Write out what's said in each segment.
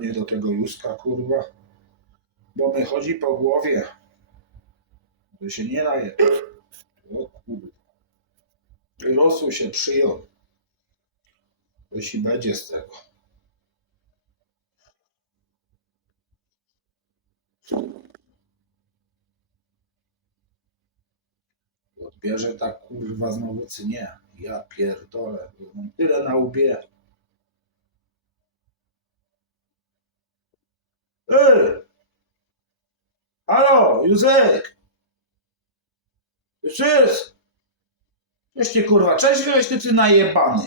Nie do tego Józka, kurwa. Bo mnie chodzi po głowie. To się nie daje. O kurwa. Rosół się przyjął. Jeśli będzie z tego. Odbierze tak kurwa znowu czy nie. Ja pierdolę. tyle na łbie. Ej! Halo, Józek! Jest! Cześć ty kurwa, cześć byłeś ty, ty najebany.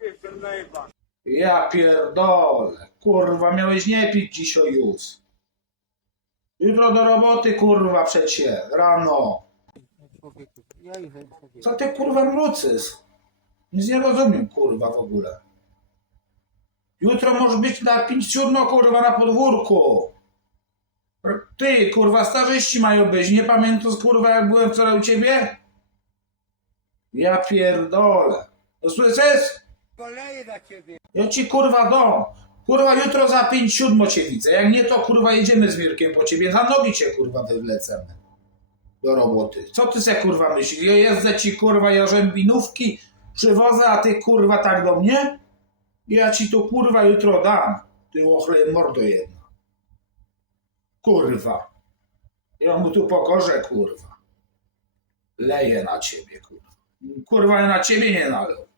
Jestem najebany. Ja pierdolę. Kurwa, miałeś nie pić dzisiaj już. Jutro do roboty, kurwa, przecie. Rano. Co ty kurwa mrucysz? Nic nie rozumiem, kurwa, w ogóle. Jutro może być na pięć siódmo, kurwa, na podwórku. Ty, kurwa, starzyści mają być. Nie pamiętasz, kurwa, jak byłem wczoraj u ciebie? Ja pierdolę. No słyszysz? Ja ci kurwa dom. Kurwa jutro za 5 siódmo cię widzę. Jak nie to kurwa jedziemy z Mirkiem po ciebie. Za nogi cię kurwa wywlecemy. Do roboty. Co ty se kurwa myślisz? Ja jeżdżę ci kurwa jarzębinówki przywozę, a ty kurwa tak do mnie? Ja ci to kurwa jutro dam. Ty ochlej mordo jedna. Kurwa. Ja mu tu pokorze kurwa. Leję na ciebie kurwa. Kurwa ja na ciebie nie naleł.